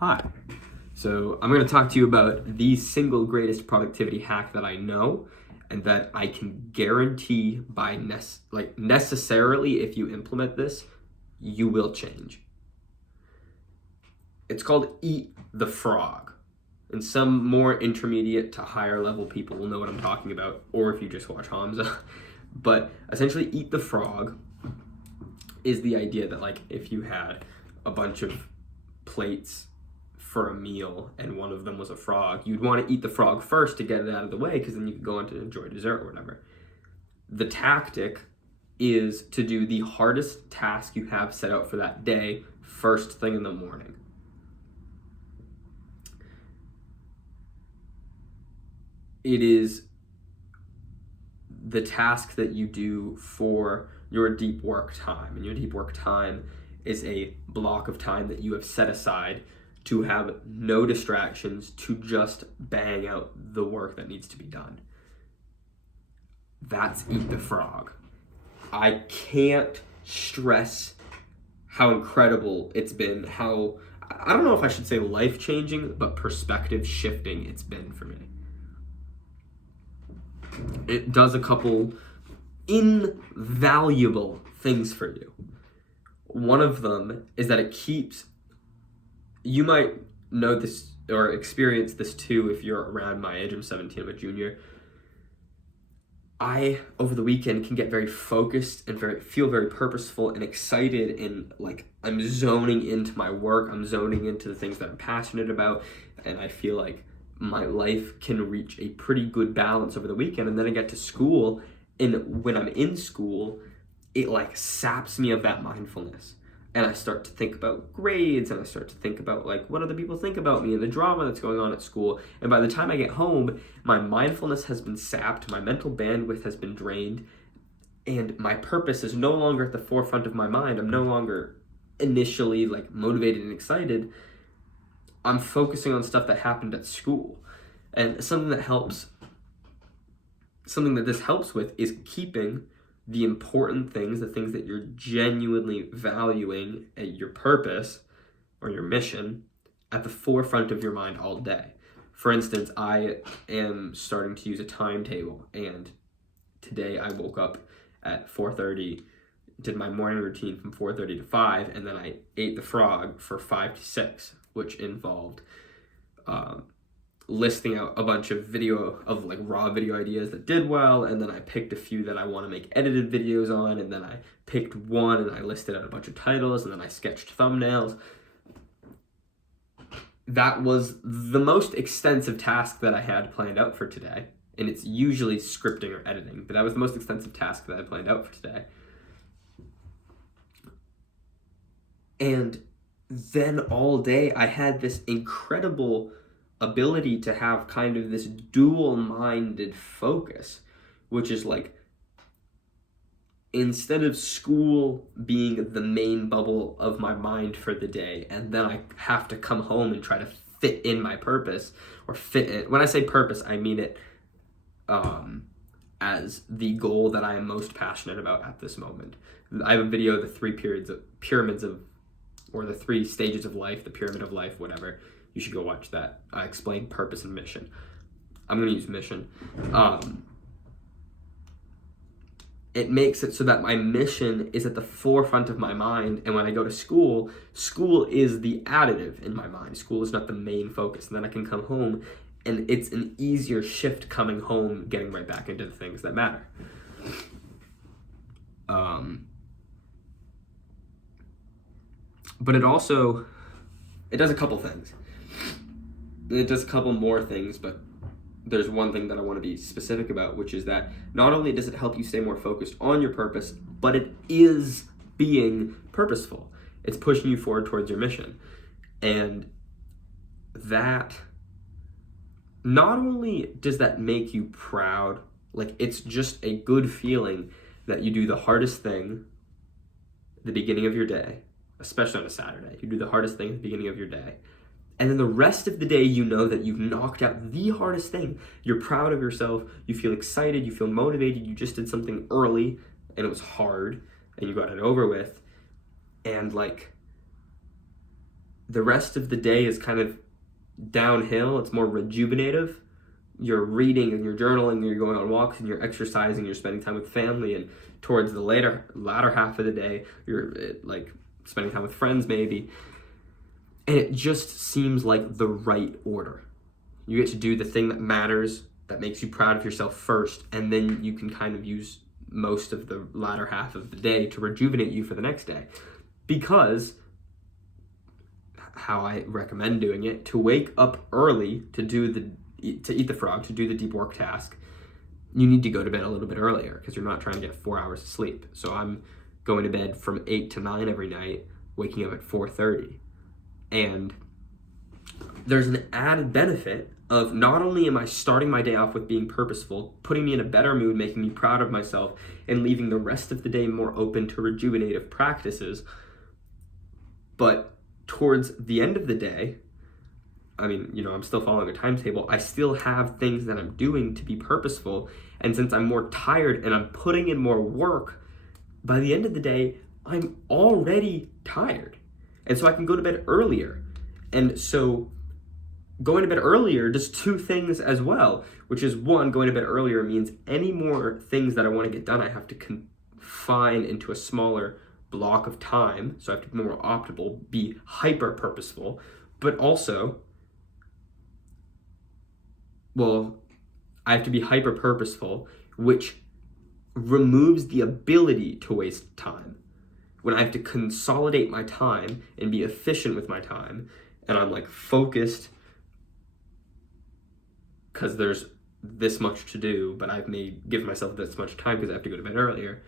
Hi. So I'm going to talk to you about the single greatest productivity hack that I know and that I can guarantee by necessarily if you implement this, you will change. It's called eat the frog. And some more intermediate to higher level people will know what I'm talking about, or if you just watch Hamza. But essentially, eat the frog is the idea that, like, if you had a bunch of plates for a meal and one of them was a frog, you'd want to eat the frog first to get it out of the way, because then you could go on to enjoy dessert or whatever. The tactic is to do the hardest task you have set out for that day first thing in the morning. It is the task that you do for your deep work time. And your deep work time is a block of time that you have set aside to have no distractions, to just bang out the work that needs to be done. That's eat the frog. I can't stress how incredible it's been, how, I don't know if I should say life-changing, but perspective shifting it's been for me. It does a couple invaluable things for you. One of them is that it keeps, you might know this or experience this too if you're around my age. I'm 17, I'm a junior. I, over the weekend, can get very focused and feel very purposeful and excited, and like I'm zoning into my work, I'm zoning into the things that I'm passionate about, and I feel like my life can reach a pretty good balance over the weekend. And then I get to school, and when I'm in school, it like saps me of that mindfulness. And I start to think about grades, and I start to think about like what other people think about me and the drama that's going on at school. And by the time I get home, my mindfulness has been sapped, my mental bandwidth has been drained, and my purpose is no longer at the forefront of my mind. I'm no longer initially like motivated and excited. I'm focusing on stuff that happened at school. And something that this helps with is keeping the important things, the things that you're genuinely valuing at your purpose or your mission, at the forefront of your mind all day. For instance, I am starting to use a timetable, and today I woke up at 4:30, did my morning routine from 4:30 to 5, and then I ate the frog for 5 to 6, which involved listing out a bunch of raw video ideas that did well, and then I picked a few that I want to make edited videos on, and then I picked one and I listed out a bunch of titles, and then I sketched thumbnails. That was the most extensive task that I had planned out for today, and it's usually scripting or editing, but that was the most extensive task that I planned out for today. And then all day I had this incredible ability to have kind of this dual-minded focus, which is like, instead of school being the main bubble of my mind for the day, and then I have to come home and try to fit in my purpose, or fit in, when I say purpose, I mean it as the goal that I am most passionate about at this moment. I have a video, the three stages of life, the pyramid of life, whatever. You should go watch that. I explain purpose and mission. I'm going to use mission. It makes it so that my mission is at the forefront of my mind, and when I go to school, school is the additive in my mind. School is not the main focus. And then I can come home, and it's an easier shift coming home, getting right back into the things that matter. But it does a couple things. It does a couple more things, but there's one thing that I want to be specific about, which is that not only does it help you stay more focused on your purpose, but it is being purposeful. It's pushing you forward towards your mission. And that, not only does that make you proud, like it's just a good feeling that you do the hardest thing at the beginning of your day, especially on a Saturday. You do the hardest thing at the beginning of your day. And then the rest of the day, you know that you've knocked out the hardest thing. You're proud of yourself. You feel excited. You feel motivated. You just did something early, and it was hard, and you got it over with. And like, the rest of the day is kind of downhill. It's more rejuvenative. You're reading and you're journaling, and you're going on walks and you're exercising, you're spending time with family, and towards the latter half of the day, you're like spending time with friends maybe. And it just seems like the right order. You get to do the thing that matters, that makes you proud of yourself first, and then you can kind of use most of the latter half of the day to rejuvenate you for the next day. Because how I recommend doing it, to wake up early to eat the frog, to do the deep work task, you need to go to bed a little bit earlier because you're not trying to get 4 hours of sleep. So I'm going to bed from 8 to 9 every night, waking up at 4:30. And there's an added benefit of not only am I starting my day off with being purposeful, putting me in a better mood, making me proud of myself, and leaving the rest of the day more open to rejuvenative practices, but towards the end of the day, I mean, I'm still following a timetable. I still have things that I'm doing to be purposeful. And since I'm more tired and I'm putting in more work, by the end of the day, I'm already tired. And so I can go to bed earlier. And so going to bed earlier does two things as well, which is one, going to bed earlier means any more things that I want to get done, I have to confine into a smaller block of time. So I have to be more optimal, be hyper purposeful, but also, I have to be hyper purposeful, which removes the ability to waste time. When I have to consolidate my time and be efficient with my time, and I'm like focused because there's this much to do, but I've give myself this much time because I have to go to bed earlier.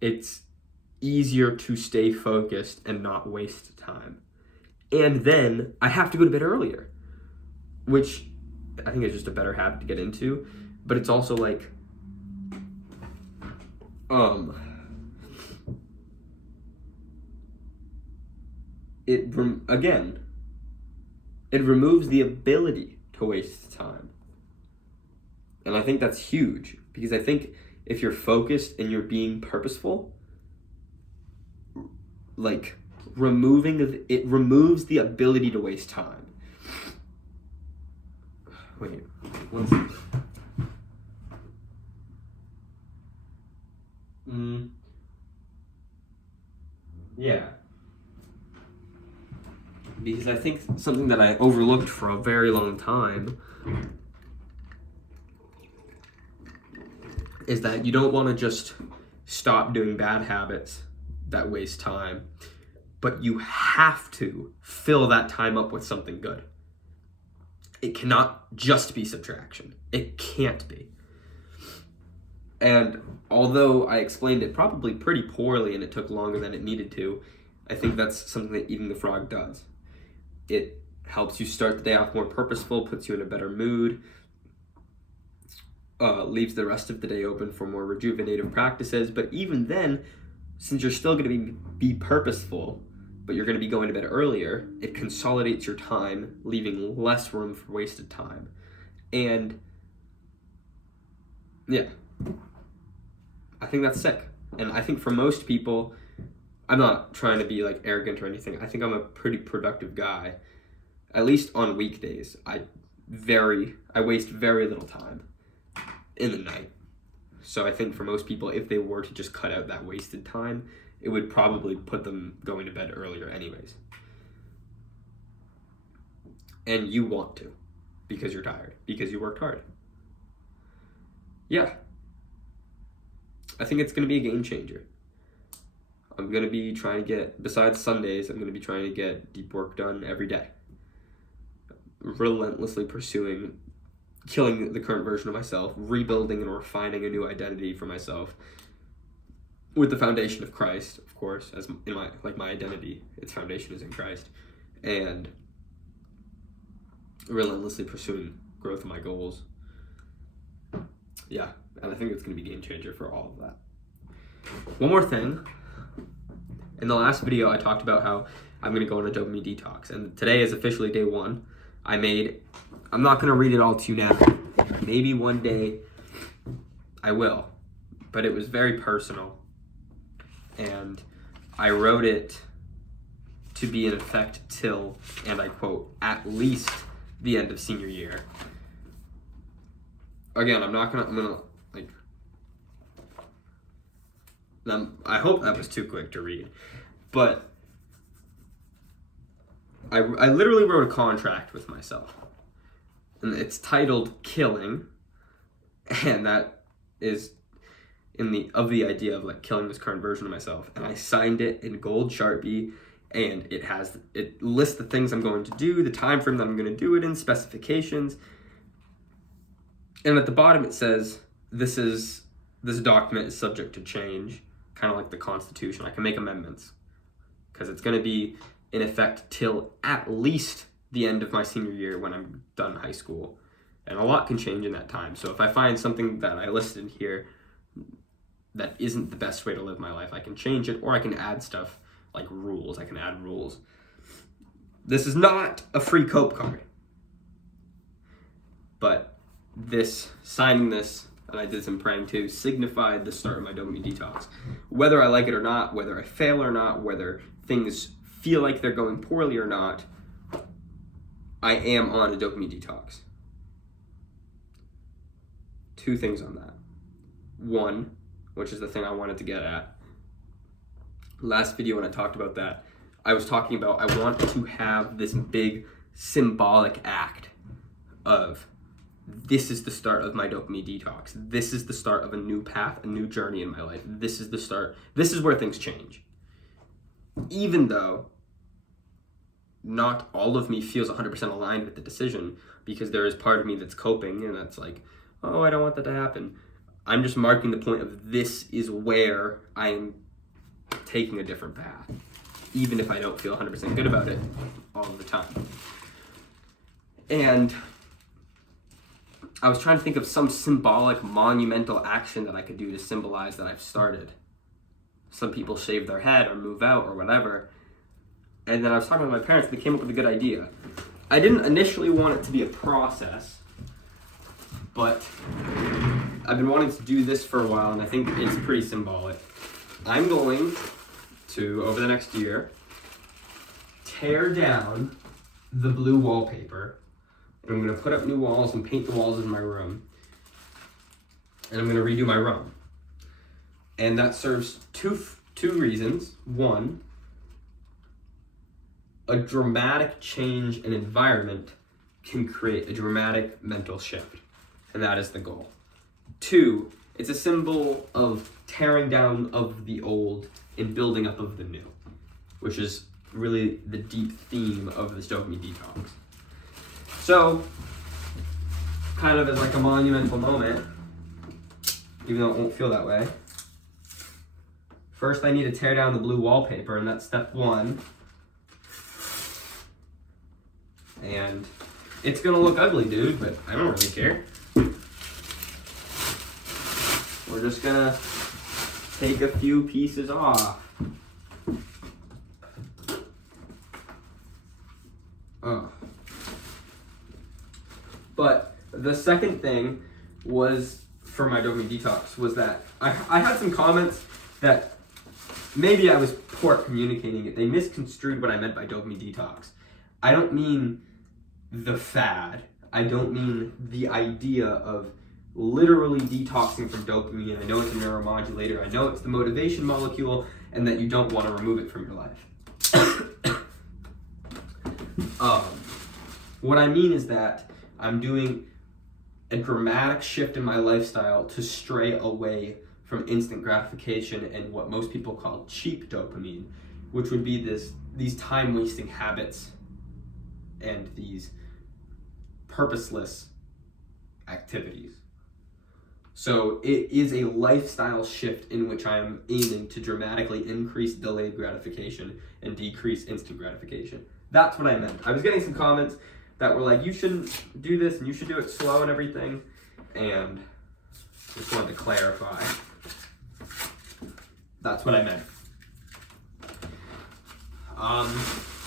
It's easier to stay focused and not waste time. And then I have to go to bed earlier, which I think is just a better habit to get into. But it's also like, it removes the ability to waste time. And I think that's huge, because I think if you're focused and you're being purposeful, like, it removes the ability to waste time. Wait, one second. Yeah. Because I think something that I overlooked for a very long time is that you don't want to just stop doing bad habits that waste time, but you have to fill that time up with something good. It cannot just be subtraction. It can't be. And although I explained it probably pretty poorly and it took longer than it needed to, I think that's something that eating the frog does. It helps you start the day off more purposeful, puts you in a better mood, leaves the rest of the day open for more rejuvenative practices. But even then, since you're still going to be purposeful, but you're going to be going to bed earlier, it consolidates your time, leaving less room for wasted time. And yeah, I think that's sick. And I think for most people, I'm not trying to be like arrogant or anything. I think I'm a pretty productive guy. At least on weekdays, I waste very little time in the night. So I think for most people, if they were to just cut out that wasted time, it would probably put them going to bed earlier anyways. And you want to, because you're tired, because you worked hard. Yeah. I think it's going to be a game changer. I'm going to be trying to get, besides Sundays, I'm going to be trying to get deep work done every day. Relentlessly pursuing killing the current version of myself, rebuilding and refining a new identity for myself with the foundation of Christ, of course, as in my identity, its foundation is in Christ, and relentlessly pursuing growth of my goals. Yeah, and I think it's going to be a game changer for all of that. One more thing. In the last video, I talked about how I'm going to go on a dopamine detox, and today is officially day one. I'm not going to read it all to you now. Maybe one day I will, but it was very personal. and I wrote it to be in effect till, and I quote, at least the end of senior year. Again, I'm gonna like, I hope that was too quick to read, but I literally wrote a contract with myself, and it's titled Killing, and that is of the idea of like killing this current version of myself. And I signed it in gold Sharpie, and it lists the things I'm going to do, the time frame that I'm going to do it in, specifications. And at the bottom it says, this document is subject to change, kind of like the Constitution. I can make amendments because it's going to be in effect till at least the end of my senior year when I'm done high school. And a lot can change in that time. So if I find something that I listed here that isn't the best way to live my life, I can change it, or I can add stuff like rules. I can add rules. This is not a free cope card. But signing this, and I did some praying too, signified the start of my dopamine detox. Whether I like it or not, whether I fail or not, whether things feel like they're going poorly or not, I am on a dopamine detox. 2 things on that. 1, which is the thing I wanted to get at. Last video when I talked about that, I was talking about I want to have this big symbolic act of this is the start of my dopamine detox. This is the start of a new path, a new journey in my life. This is the start. This is where things change. Even though not all of me feels 100% aligned with the decision, because there is part of me that's coping and that's like, oh, I don't want that to happen. I'm just marking the point of this is where I am taking a different path, even if I don't feel 100% good about it all the time. And I was trying to think of some symbolic, monumental action that I could do to symbolize that I've started. Some people shave their head or move out or whatever. And then I was talking with my parents, and they came up with a good idea. I didn't initially want it to be a process, but I've been wanting to do this for a while, and I think it's pretty symbolic. I'm going to, over the next year, tear down the blue wallpaper, and I'm going to put up new walls and paint the walls in my room, and I'm going to redo my room. And that serves two reasons. 1, a dramatic change in environment can create a dramatic mental shift, and that is the goal. 2, it's a symbol of tearing down of the old and building up of the new, which is really the deep theme of this dopamine detox. So, kind of as like a monumental moment, even though it won't feel that way, first I need to tear down the blue wallpaper, and that's step 1. And it's gonna look ugly, dude, but I don't really care. We're just gonna take a few pieces off. But the second thing was, for my dopamine detox, was that I had some comments that maybe I was poor at communicating it. They misconstrued what I meant by dopamine detox. I don't mean the fad. I don't mean the idea of literally detoxing from dopamine. I know it's a neuromodulator. I know it's the motivation molecule, and that you don't want to remove it from your life. What I mean is that I'm doing a dramatic shift in my lifestyle to stray away from instant gratification and what most people call cheap dopamine, which would be these time-wasting habits and these purposeless activities. So it is a lifestyle shift in which I am aiming to dramatically increase delayed gratification and decrease instant gratification. That's what I meant. I was getting some comments that were like, you shouldn't do this and you should do it slow and everything. And just wanted to clarify. That's what I meant.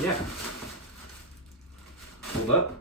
Yeah. Hold up.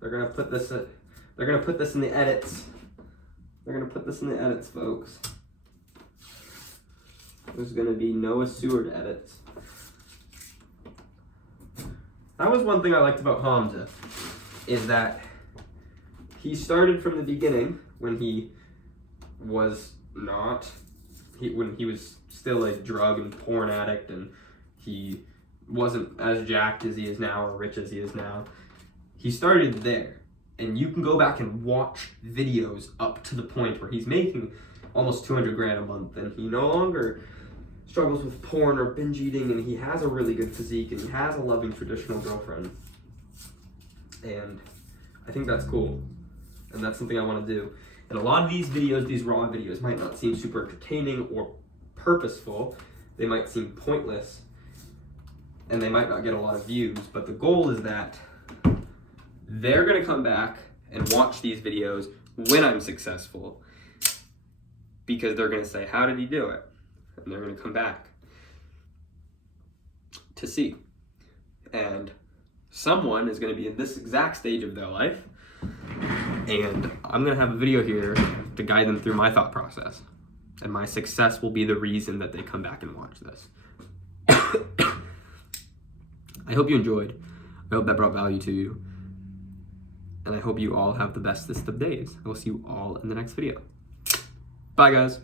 They're gonna put this in the edits. They're gonna put this in the edits, folks. There's gonna be Noah Seward edits. That was one thing I liked about Hamza, is that he started from the beginning when he was when he was still a drug and porn addict, and he wasn't as jacked as he is now or rich as he is now. He started there, and you can go back and watch videos up to the point where he's making almost 200 grand a month, and he no longer struggles with porn or binge eating, and he has a really good physique, and he has a loving traditional girlfriend. And I think that's cool, and that's something I want to do. And a lot of these videos, these raw videos, might not seem super entertaining or purposeful. They might seem pointless, and they might not get a lot of views, but the goal is that they're gonna come back and watch these videos when I'm successful, because they're gonna say, how did he do it? And they're gonna come back to see. And someone is gonna be in this exact stage of their life, and I'm gonna have a video here to guide them through my thought process. And my success will be the reason that they come back and watch this. I hope you enjoyed. I hope that brought value to you. And I hope you all have the bestest of days. I will see you all in the next video. Bye, guys.